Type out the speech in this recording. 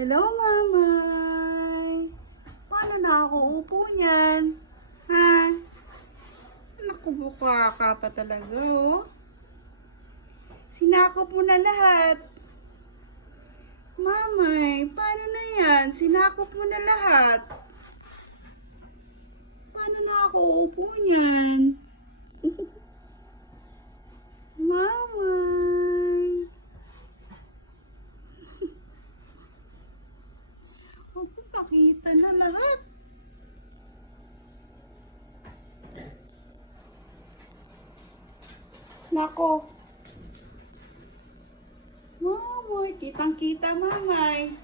Hello, Mamay. Paano na ako upo niyan? Ha? Naku, buka ka pa talaga, oh. Sinakop mo na lahat. Mamay, paano na yan? Sinakop mo na lahat. Paano na ako upo niyan? Mamay. Ako, pakita na lahat. Nako. Mamay, kitang-kita, Mamay.